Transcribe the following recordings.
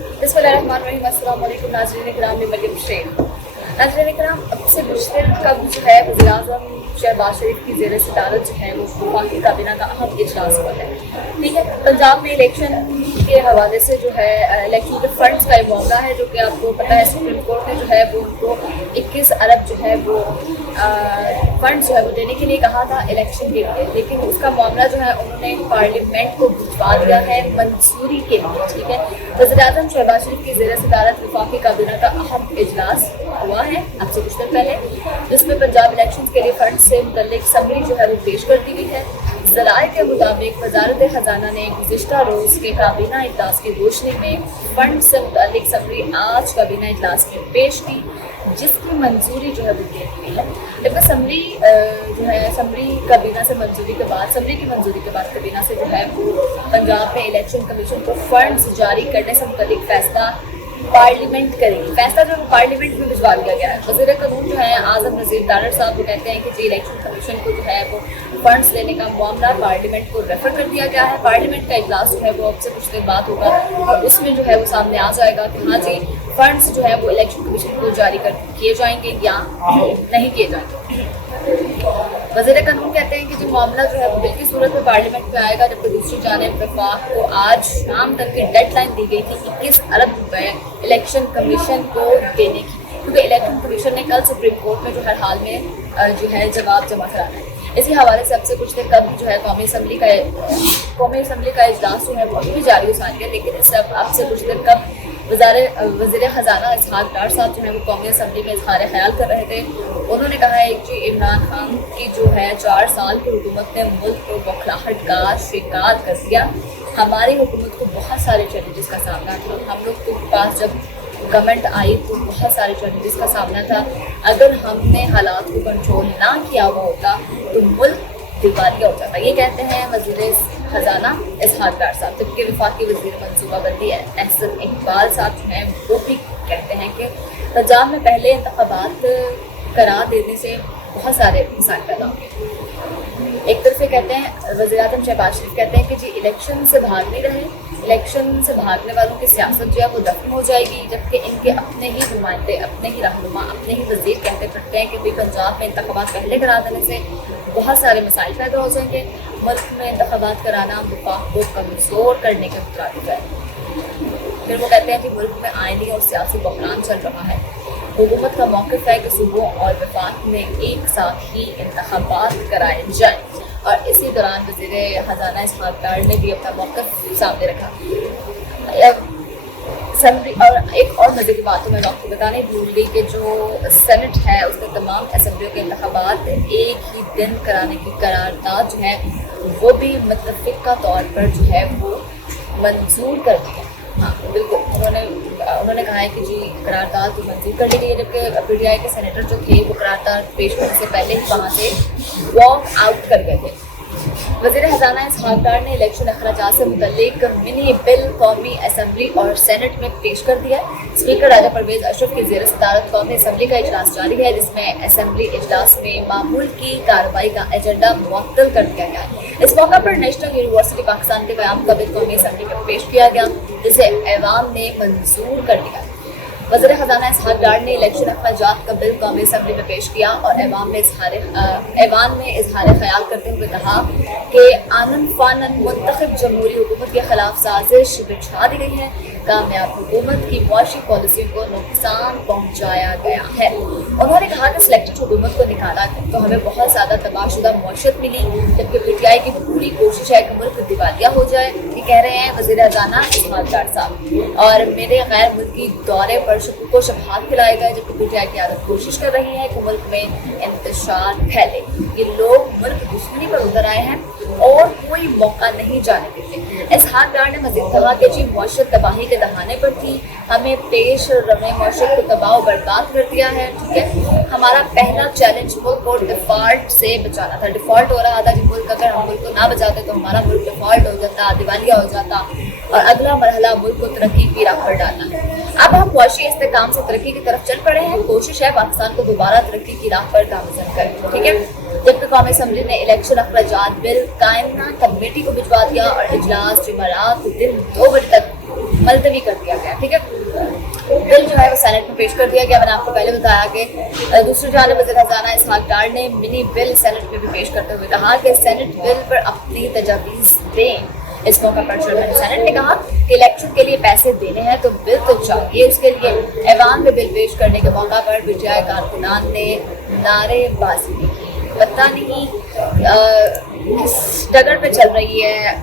बिस्मिल्लाहिर्रहमानिर्रहीम। अस्सलाम वालेकुम नाज़रीन किराम, मैं मरियम शेख। नाज़रीन किराम, अब से कुछ दिन कबल जो है वज़ीर-ए-आज़म शहबाज शरीफ की ज़ेर सदारत जो है वो वफाकी काबीना का अहम इजलास हुआ है। ठीक है, पंजाब में इलेक्शन के हवाले से जो है इलेक्शन के फंड्स का एक मामला है, जो कि आपको पता है सुप्रीम कोर्ट ने जो है वो उनको 21 अरब जो है वो फंड्स जो है वो देने के लिए कहा था इलेक्शन के लिए, लेकिन उसका मामला जो है उन्होंने पार्लियामेंट को भिजवा दिया है मंजूरी के लिए। ठीक है, वज़ीर-ए-आज़म शहबाज शरीफ की ज़ेर सदारत वफाकी काबीना का अहम इजलास हुआ है अब से कुछ दिन पहले, जिसमें पंजाब इलेक्शन के लिए फंड से मुतल्लिक समरी जो है वो पेश कर दी गई है। ज़राए के मुताबिक वज़ारत ख़जाना ने गुज़िश्ता रोज़ के काबीना इजलास की रोशनी में फंड से मुतल्लिक समरी आज काबीना इजलास में पेश की, जिसकी मंजूरी जो है वो दे दी है। जबकि समरी जो है समरी काबीना से मंजूरी के बाद समरी की मंजूरी के बाद काबीना से जो है वो पंजाब में इलेक्शन कमीशन को फंड्स जारी करने से मुतल्लिक फैसला पार्लियामेंट करेगी। फैसला जो पार्लियामेंट में भिजवा दिया गया है। वज़ीर कानून जो है आज़म नज़ीर तारड़ साहब वो कहते हैं कि जी इलेक्शन कमीशन को जो है वो फंड्स लेने का मामला पार्लियामेंट को रेफर कर दिया गया है। पार्लियामेंट का इजलास जो है वो अब से कुछ दिन बाद होगा और उसमें जो है वो सामने आ जाएगा कि हाँ जी फंड्स जो है वो इलेक्शन कमीशन को जारी किए जाएंगे या नहीं किए जाएंगे। वज़ीर कानून कहते हैं कि जो मामला जो है वो बिल की सूरत में पार्लियामेंट में आएगा, जबकि दूसरी जानिब वफाक को आज शाम तक की डेडलाइन दी गई थी 21 अरब रुपए इलेक्शन कमीशन को देने की, क्योंकि इलेक्शन कमीशन ने कल सुप्रीम कोर्ट में जो हर हाल में जो है जवाब जमा कराना है। इसी हवाले से अब से कुछ दिन कब जो है कौमी असम्बली का इजलास जो है वो अभी भी जारी हो सकता है, लेकिन इससे अब से कुछ दिन कब वज़ीर ख़जाना इसहाक़ डार साहब जो है वो कौमी असम्बली में इज़हार ख्याल कर रहे थे। उन्होंने कहा है कि इमरान खान की जो है 4 साल की हुकूमत ने मुल्क को बौखलाहट का शिकार कर दिया। हमारी हुकूमत को बहुत सारे चैलेंजेस का सामना था। हम लोग के पास जब गवर्नमेंट आई तो बहुत सारे चैलेंजेस का सामना था। अगर हमने हालात को कंट्रोल ना किया हुआ होता तो मुल्क दिवालिया हो जाता। ये कहते हैं वज़ीर ख़जाना इसहाक़ डार साहब। जबकि वफाकी वज़ीर मनसूबाबंदी एहसन इकबाल साहब जो हैं वो भी कहते हैं कि पंजाब में पहले इंतख़ाबात करार देने से बहुत सारे मसाइल पैदा होंगे। एक तरफ से कहते हैं वज़ीर-ए-आज़म शहबाज शरीफ कहते हैं कि जी इलेक्शन से भाग नहीं रहे, इलेक्शन से भागने वालों की सियासत जो है वो दफन हो जाएगी, जबकि इनके अपने ही नुमाइंदे, अपने ही रहनुमा, अपने ही वज़ीर कहते फिरते हैं कि भाई पंजाब में इंतख़ाबात पहले करा देने से बहुत सारे मसाइल पैदा हो जाएंगे। मुल्क में इंतख़ाबात कराना वफाक को कमज़ोर करने के मुताबिक है। फिर वो कहते हैं कि मुल्क में आइनी और सियासी बहरान चल रहा है। हुकूमत का मौक़िफ़ है कि सूबों और वफाक में एक साथ ही इंतख़ाबात कराए जाएँ, और इसी दौरान वज़ीर ख़जाना इसहाक़ डार ने भी अपना मौक़िफ़ सामने रखा। और एक और मज़े की बात तो मैं आपको बताने भूल गई कि जो सेनेट है उसने तमाम असम्बलियों के इंतख़ाबात एक ही दिन कराने की करारदाद जो है वो भी मुत्तफ़िक़ा तौर पर जो है वो मंजूर कर दी है। हाँ बिल्कुल, उन्होंने कहा है कि जी करारदाद तो मंजूर कर ली गई है, जबकि PTI के सेनेटर जो थे वो करारदाद पेश होने से पहले ही वहाँ से वॉक आउट कर गए थे। वज़ीर ख़जाना इसहाक़ डार ने इलेक्शन अखराजात से मुतल्लिक मिनी बिल कौमी असम्बली और सेनेट में पेश कर दिया। स्पीकर राजा परवेज़ अशरफ की ज़ेर सदारत कौमी असम्बली का इजलास जारी है, जिसमें असम्बली इजलास में मामूल की कार्रवाई का एजेंडा मुअत्तल कर दिया गया है। इस मौका पर नेशनल यूनिवर्सिटी पाकिस्तान के क़याम का बिल कौमी असम्बली में पेश किया गया, जिसे ऐवान ने मंजूर कर दिया। वज़ीर ख़जाना इसहाक़ डार ने इलेक्शन अखराजात का बिल कौमी असम्बली में पेश किया और ऐवान में इज़हार ख्याल करते हुए कहा कि आनन फानन मुंतखब जमहूरी हुकूमत के ख़िलाफ़ साजिश बिछा दी गई है। कामयाब हुकूमत की मुआशी पॉलिसी को नुकसान पहुँचाया गया है। उन्होंने कहा कि सिलेक्टेड हुकूमत को निकाला तो हमें बहुत ज़्यादा तबाहशुदा मुआशरत मिली, जबकि PTI की पूरी कोशिश है कि मुल्क दिवालिया हो जाए। ये कह रहे हैं वज़ीर ख़जाना इसहाक़ डार साहब। और मेरे गैर मुल्की दौरे पर शकूक व शबहात फैलाए गए, जबकि PTI की आदत कोशिश कर रही है कि मुल्क में इंतशार फैले। ये लोग मुल्क दुश्मनी पर उतर आए हैं और कोई मौका नहीं जाने देते। इसहाक़ डार ने मज़ीद कहा कि जी मुआशरत तबाही के दहाने पर थी, हमें पेश रवे मुआशरत को तबाह व बर्बाद कर दिया है। ठीक है, हमारा पहला चैलेंज मुल्क को डिफ़ॉल्ट से बचाना था। डिफ़ॉल्ट हो रहा था जी मुल्क, अगर हम मुल्क को ना बचाते तो हमारा मुल्क डिफ़ॉल्ट हो जाता, दिवालिया हो जाता, और अगला मरहला मुल्क को तरक्की की राह पर डालना है। अब हम मुआशी इस्तेकाम से तरक्की की तरफ चल पड़े हैं। कोशिश है पाकिस्तान को दोबारा तरक्की की राह पर गामज़न करें। ठीक है, जबकि कौमी असम्बली ने इलेक्शन अखराजात बिल कायना कमेटी को भिजवा दिया और इजलास जुमेरात दिन 2 बजे तक मुलतवी कर दिया गया। ठीक है, बिल जो है वो सेनेट में पेश कर दिया गया। मैंने आपको पहले बताया कि दूसरी जानब वज़ीर ख़ज़ाना इसहाक़ डार ने मिनी बिल सेनेट में भी पेश करते हुए कहा कि सेनेट बिल पर अपनी तजावीज़ दें। इस मौका पर चेयरमैन सेनेट ने कहा कि इलेक्शन के लिए पैसे देने हैं तो बिल तो चाहिए, उसके लिए ऐवान में बिल पेश करने के मौका पर पीटीआई कारकुनान ने नारेबाजी की। पता नहीं किस डगर पे चल रही है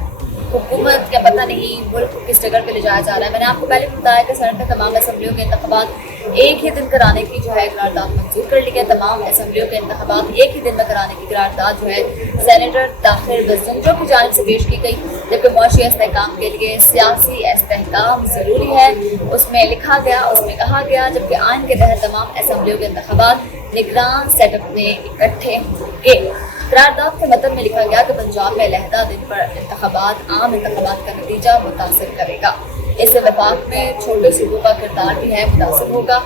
हुकूमत, क्या पता नहीं मुल्क किस जगह पे ले जाया जा रहा है। मैंने आपको पहले भी बताया कि सेनेट ने तमाम असम्बलियों के इंतखाबात एक ही दिन कराने की जो है करारदाद मंजूर कर ली है। तमाम असम्बलियों के इंतखाबात एक ही दिन में कराने की करारदाद जो है सेनेटर ताहिर बज़ंजो की जानिब से पेश की गई। जबकि मुआशी इस्तेहकाम के लिए सियासी इस्तेहकाम ज़रूरी है, उसमें लिखा गया, उसमें कहा गया। जबकि आइन के तहत तमाम असम्बलियों के इंतखाबात निगरान सेटअप में इकट्ठे होंगे। करारदाद के मतलब में लिखा गया कि पंजाब में अलहदा दिन पर इंतखाबात आम इंतखाबात का नतीजा मुतासर करेगा। इससे वफाक में छोटे सूबों का किरदार भी है मुतासर होगा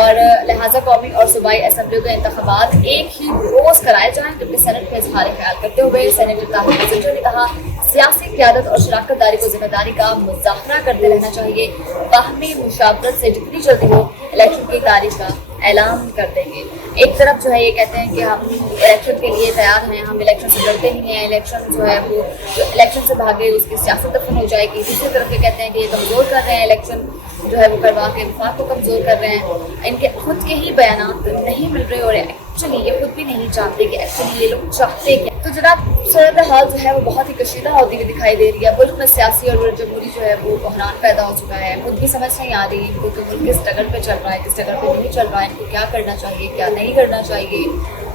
और लिहाजा कौमी और सूबाई असम्बलियों के इंतखाबात एक ही रोज़ कराए जाएँ। जबकि सेनेट में इजहार ख्याल करते हुए सेनेटर ताहिर बज़ंजो ने कहा सियासी क़यादत और शराकत दारी को जिम्मेदारी का मुज़ाहरा करते रहना चाहिए। बाहमी मुशावरत से जितनी जल्दी हो इलेक्शन की तारीख का ऐलान कर देंगे। एक तरफ जो है ये कहते हैं कि हम इलेक्शन के लिए तैयार हैं, हम इलेक्शन से डरते नहीं हैं, इलेक्शन जो है वो इलेक्शन से भागे उसकी सियासत दफन हो जाएगी। दूसरी तरफ ये कहते हैं कि ये कमज़ोर कर रहे हैं, इलेक्शन जो है वो करवा के वफाक को कमज़ोर कर रहे हैं। इनके खुद के ही बयानात नहीं मिल रहे और एक्चुअली ये खुद भी नहीं चाहते कि एक्चुअली ये लोग चाहते क्या। तो जनाब सूरत हाल जो है वो बहुत ही कशीदा होती हुई दिखाई दे रही है। मुल्क में सियासी और जमहूरी जो है वो बहरान पैदा हो चुका है। खुद भी समझ नहीं आ रही इनको कि मुल्क किस जगह पे चल रहा है, किस जगह पे नहीं चल रहा है, इनको क्या करना चाहिए, क्या नहीं करना चाहिए।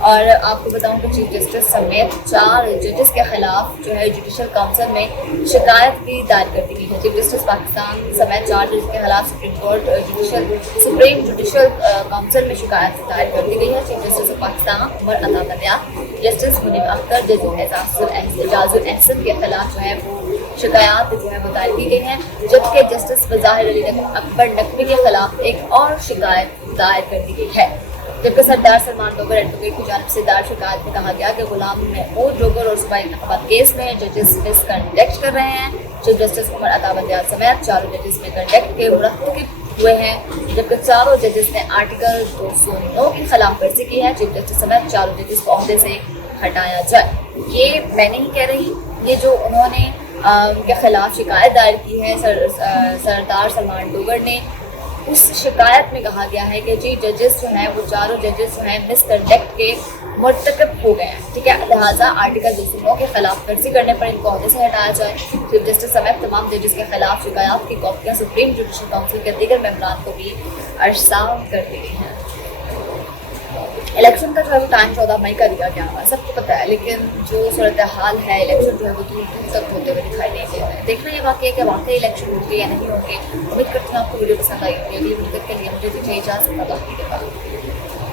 और आपको बताऊं कि चीफ जस्टिस समेत 4 जजेस के खिलाफ जो है जुडिशल काउंसिल में शिकायत भी दायर कर दी गई है। चीफ जस्टिस पाकिस्तान समेत 4 जजेस के खिलाफ सुप्रीम जुडिशल काउंसिल में शिकायत दायर कर दी गई है। Chief justice of Pakistan Umar Ata Bandial, justice Munib Akhtar, जज एजाजुल एहसन के खिलाफ जो है वो शिकायत जो है वो दायर की गई हैं। जबकि जस्टिस वज़ाहिर अली अकबर नकवी के खिलाफ एक और शिकायत दायर कर दी गई है। जबकि सरदार सलमान डोगर एडवोकेट की जानिब से दायर शिकायत में कहा गया कि गुलाम महमूद डोगर और सूबाई इंतखाबात केस में जजेस मिसकंडक्ट कर रहे हैं। चीफ जस्टिस उमर अता बंदियाल समेत 4 जजेस में कंडक्ट के मुरतकिब हुए हैं। जबकि 4 जजेस ने आर्टिकल 209 की खिलाफ वर्जी की है। चीफ जस्टिस समेत 4 जजेस को अहदे से हटाया जाए। ये मैं नहीं कह रही, ये जो उन्होंने उनके खिलाफ शिकायत दायर की है सरदार सलमान डोगर ने, उस शिकायत में कहा गया है कि जी जजेस जो हैं वो 4 जजेस जो हैं मिसकंडक्ट के मुर्तकब हो गए हैं। ठीक है, लिहाजा आर्टिकल 209 के खिलाफ वर्जी करने पर इनको अहदे से हटाया जाए। चीफ जस्टिस समेत तमाम जजेस के खिलाफ शिकायत की कॉपियाँ सुप्रीम जुडिशल काउंसिल के दीगर मेंबरान को भी अरसाल कर दी गई हैं। इलेक्शन का जो है वो टाइम 14 मई का दिया गया हुआ सबको पता है, लेकिन जो सूरत हाल है इलेक्शन जो है वो दूर दूर तक होते हुए दिखाई नहीं दे रहा है। देखना ये वाकई है कि वाकई इलेक्शन होंगे या नहीं होंगे। उम्मीद करती हूँ आपको वीडियो पसंद आई होगी। अगली वीडियो के लिए मुझे दीजिए इजाज़त।